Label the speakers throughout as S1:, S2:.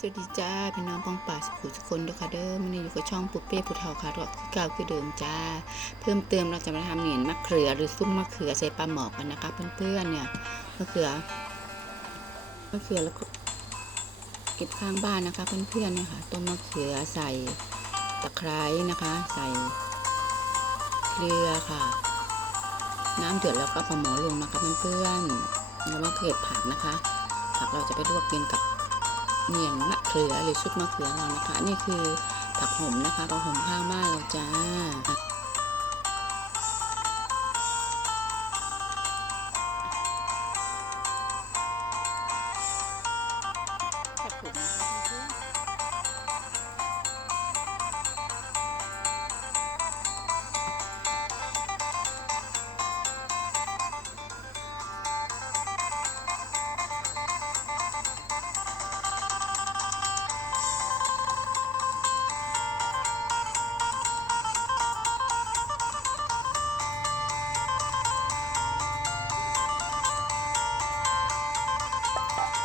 S1: สวัสดีจ้าพี่น้องป้องป่าสุขุสุคนด้วยค่ะเด้อมันอยู่กับช่องปุ๊เป้ผู้เฒ่าค่ะรอกที่เก่าคือเดิมจ้า เพิ่มเติมเราจะมาทำเหนียนมะเขือหรือซุปมะเขือใส่ปลาหมอกกันนะคะเพื่อนๆเนี่ยมะเขือมะเขือแล้วก็เก็บข้างบ้านนะคะเพื่อนๆเนี่ยค่ะต้นมะเขือใส่ตะไคร้นะคะ ใส่เกลือค่ะ น้ำเดือดแล้วก็ปลาหมอลงนะคะเพื่อนๆแล้วก็เก็บผักนะคะ ผักเราจะไปลวกกินกับ เหนียงมะเขือหรือชุดมะเขือเรานะคะ นี่คือผักหอมนะคะเราหอมข้างบ้านเราจ้า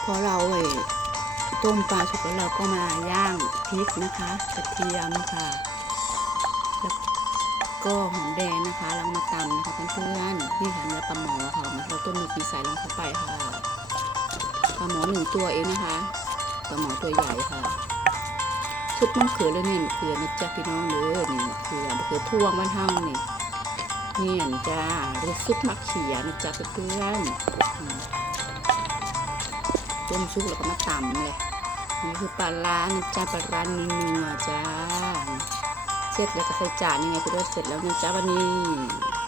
S1: พอเราไอ้ต้มปลาสุกแล้วเราก็มาย่างพริกนะคะกระเทียมค่ะ แล้วก็หอมแดงนะคะแล้วมาตำนะคะเพื่อนๆนี่ค่ะเนื้อปลาหมอค่ะเราต้มมีปีใส่ลงเข้าไปค่ะปลาหมอหนึ่งตัวเองนะคะปลาหมอตัวใหญ่ค่ะชุดมะเขือเลยนี่มะเขือนะจ๊ะพี่น้องเด้อนี่มะเขือมะเขือท่วงบ้านเฮานี่เนี่อันจ้าหรือซุปมะเขือนะจ๊ะเพื่อนๆอืม ต้มซุปแล้วก็มาตำเลยนี่คือปลาร้านะจ๊ะปลาร้านัวๆจ้าเสร็จแล้วก็ใส่จานยังไงเพื่อนเสร็จแล้วนะจ๊ะวันนี้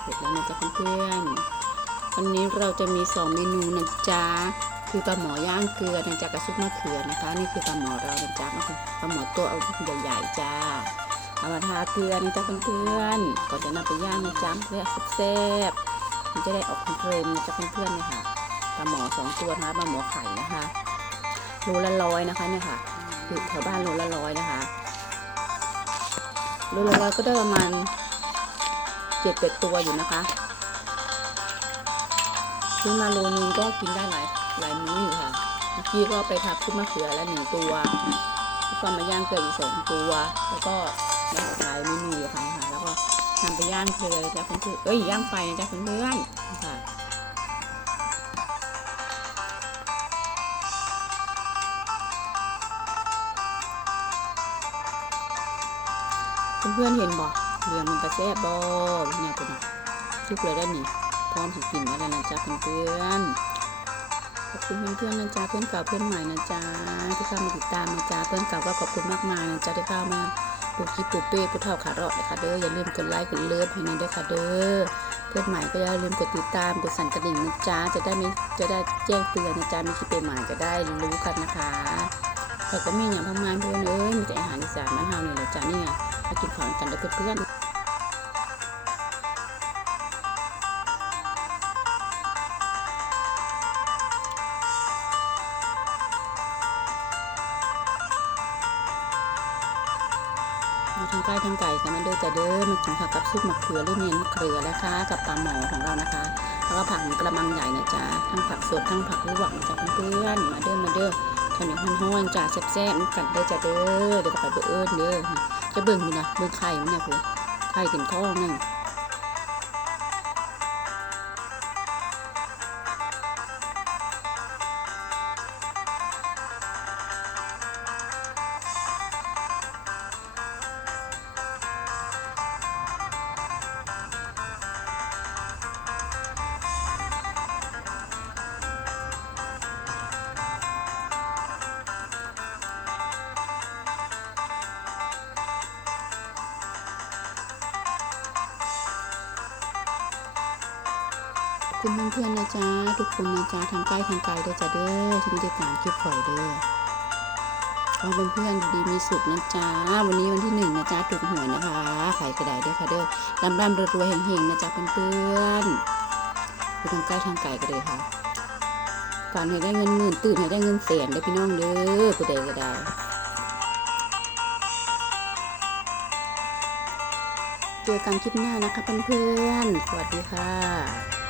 S1: เสร็จแล้วนะจ๊ะเพื่อนๆวันนี้เราจะมีสองเมนูนะจ๊ะคือปลาหมอย่างเกลือนะจ๊ะกับซุปมะเขือนะคะ นี่คือปลาหมอเรานะจ๊ะปลาหมอตัวใหญ่ๆจ้าเอามาทาเกลือนะจ๊ะเพื่อนๆก่อนจะนำไปย่างนะจ๊ะเพื่อแซ่บมันจะได้ออกเค็มๆนะจ๊ะเพื่อนๆเนี่ยค่ะ ปลาหมอสองตัวนะคะปลาหมอไข่นะคะโลละร้อยนะคะเนี่ยค่ะอยู่แถวบ้านโลละร้อยนะคะโลละร้อยก็ได้ประมาณเจ็ดเป็ดตัวอยู่นะคะซื้อมาโลนึงก็กินได้หลายหลายมื้ออยู่ค่ะเมื่อกี้ก็ไปทับซุปมะเขือแล้วหนึ่งตัวแล้วก็มาย่างเกลืออีกสองตัว แล้วก็หลายเมนูอยู่ค่ะค่ะแล้วก็นำไปย่างเกลือจ้ะเพื่อนๆเอ้ยย่างไฟนะจ๊ะเพื่อนๆค่ะ เพื่อนๆเห็นบ่เรียงมันกระแซบบ่เนี่ยตัวนี้ทุกเลยได้นี่พร้อมสิกินแล้วนะจ๊ะเพื่อนๆขอบคุณเพื่อนๆนะจ๊ะเพื่อนเก่าเพื่อนใหม่นะจ๊ะที่เข้ามาติดตามนะจ๊ะเพื่อนเก่าก็ขอบคุณมากมายนะจ๊ะที่เข้ามาดูคลิปปูเป้ผู้เฒ่าขาเราะนะคะเด้ออย่าลืมกดไลค์กดเลิฟให้นะเด้อค่ะเด้อเพื่อนใหม่ก็อย่าลืมกดติดตามกดสั่นกระดิ่งนะจ๊ะจะได้ไม่จะได้แจ้งเตือนนะจ๊ะมีคลิปใหม่จะได้รู้กันนะคะเราก็มีอย่างพม่าเพื่อนเอ้ยมีแต่อาหารอีสานบ้านเฮานี่แหละจ้ะนี่ไง มากินของกันเด้อเพื่อนมาทางใกล้ทางไก่กันมาเด้อจะเด้อมากินผักกับซุปมะเขือหรือเนียนมะเขือนะคะ กับปลาหมอของเรานะคะ แล้วก็ผักกระมังใหญ่นะจ๊ะทั้งผักสดทั้งผักลวกจ๊ะเพื่อนมาเด้อมาเด้อข้าวเหนียวห้อนๆจ้ะแซ่บๆกันเด้อจ้ะเด้อเดี๋ยวก็ไปเบอเอิญเด้อ จะเบิ่งดูนะเบิ่งไข่มันเนี่ยคือไข่เต็มท้องนึง คุณเพื่อนๆนะจ๊ะทุกคนนะจ๊ะทางใกล้ทางไกลเด้จ้ะเด้อที่ไม่ได้ตามคลิปฝอยเด้อขอเป็นเพื่อนดีมีสุขนะจ๊ะวันนี้วันที่หนึ่งนะจ๊ะถูกหวยนะคะขายกระไดเด้อค่ะเด้อร่ำร่ำรวยๆเฮงๆนะจ๊ะเพื่อนๆอยู่ทางใกล้ทางไกลก็เลยค่ะฝันให้ได้เงินหมื่นตื่นให้ได้เงินแสนเด้พี่น้องเด้อผู้ใดก็ได้เจอกันคลิปหน้านะคะเพื่อนๆสวัสดีค่ะ